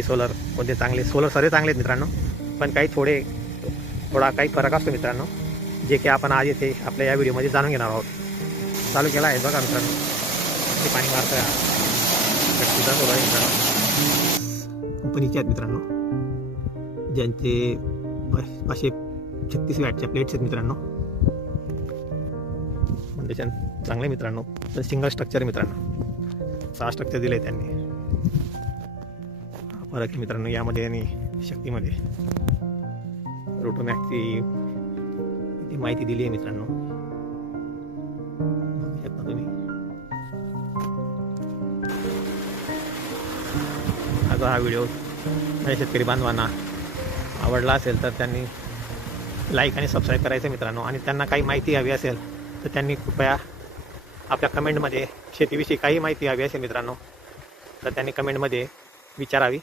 की सोलर कोणते चांगले. सोलर सर्व चांगले आहेत मित्रांनो, पण काही थोडा काही फरक असतो मित्रांनो, जे की आपण आज येथे आपल्या या व्हिडिओमध्ये जाणून घेणार आहोत. चालू केला आहे बघा मित्रांनो, ते पाणी मारतं आहे सुद्धा सोलर आहे मित्रांनो. कंपनीचे आहेत मित्रांनो, ज्यांचे 536 वॅटच्या प्लेट्स आहेत मित्रांनो. म्हणजे चांगले मित्रांनो, पण सिंगल स्ट्रक्चर मित्रांनो, 6 स्ट्रक्चर दिले त्यांनी. फरक आहे मित्रांनो यामध्ये आणि शक्तीमध्ये. रोटोमॅक्सची माहिती दिली आहे मित्रांनो, बघू शकता तुम्ही. आता हा व्हिडिओ माझ्या शेतकरी बांधवांना आवडला असेल तर त्यांनी लाईक आणि सबस्क्राईब करायचं मित्रांनो. आणि त्यांना काही माहिती हवी असेल तर त्यांनी कृपया आपल्या कमेंटमध्ये शेतीविषयी काही माहिती हवी असेल मित्रांनो तर त्यांनी कमेंटमध्ये विचारावी.